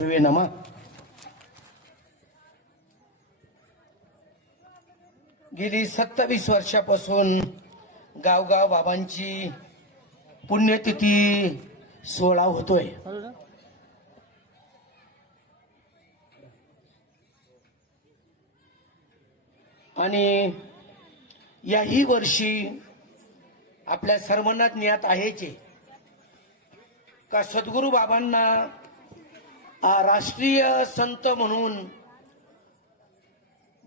नमा. गेली सत्तावीस वर्षापासून गावगाव बाबांची पुण्यतिथी सोहळा होतोय. आणि याही वर्षी आपल्या सर्वांना ज्ञात आहेचे आहे का सद्गुरू बाबांना राष्ट्रीय संत म्हणून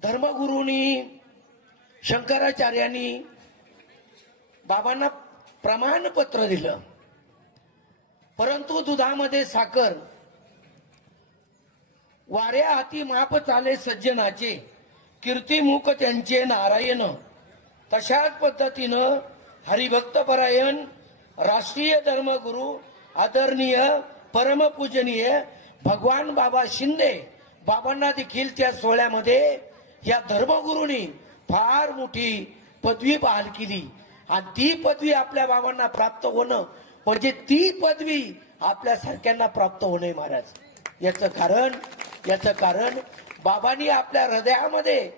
धर्मगुरूंनी शंकराचार्यांनी बाबांना प्रमाणपत्र दिलं. परंतु दुधामध्ये साखर वाऱ्या हाती माप चाले सज्जनाचे कीर्तिमुख त्यांचे नारायण. तशाच पद्धतीनं हरिभक्तपरायण राष्ट्रीय धर्मगुरू आदरणीय परमपूजनीय भगवान बाबा शिंदे बाबांना देखील त्या सोहळ्यामध्ये या धर्मगुरूंनी फार मोठी पदवी बहाल केली. आणि ती पदवी आपल्या बाबांना प्राप्त होणं म्हणजे ती पदवी आपल्या सारख्यांना प्राप्त होणे महाराज. याचं कारण याचं कारण बाबांनी आपल्या हृदयामध्ये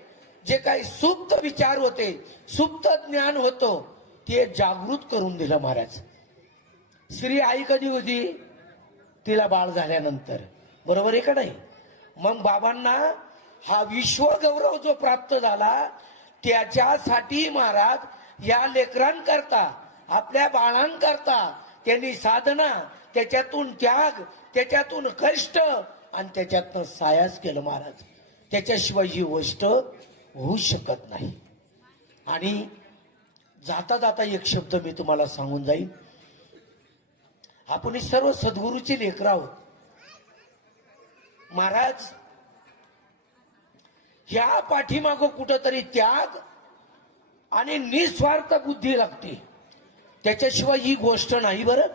जे काही सुप्त विचार होते सुप्त ज्ञान होतं ते जागृत करून दिलं महाराज. श्री आई कधी होती? तिला बाळ झाल्यानंतर. बरोबर आहे का नाही? मग बाबांना हा विश्वगौरव जो प्राप्त झाला त्याच्यासाठी महाराज या लेकरांकरता आपल्या बाळांकरता त्यांनी साधना त्याच्यातून त्याग त्याच्यातून कष्ट आणि त्याच्यातनं सायास केलं महाराज. त्याच्याशिवाय ही गोष्ट होऊ शकत नाही. आणि जाता जाता एक शब्द मी तुम्हाला सांगून जाईन. आपण सर्व सद्गुरूची लेकर आहोत. महाराज ह्या पाठीमागं कुठंतरी त्याग आणि निस्वार्थ बुद्धी लागते. त्याच्याशिवाय ही गोष्ट नाही बरं.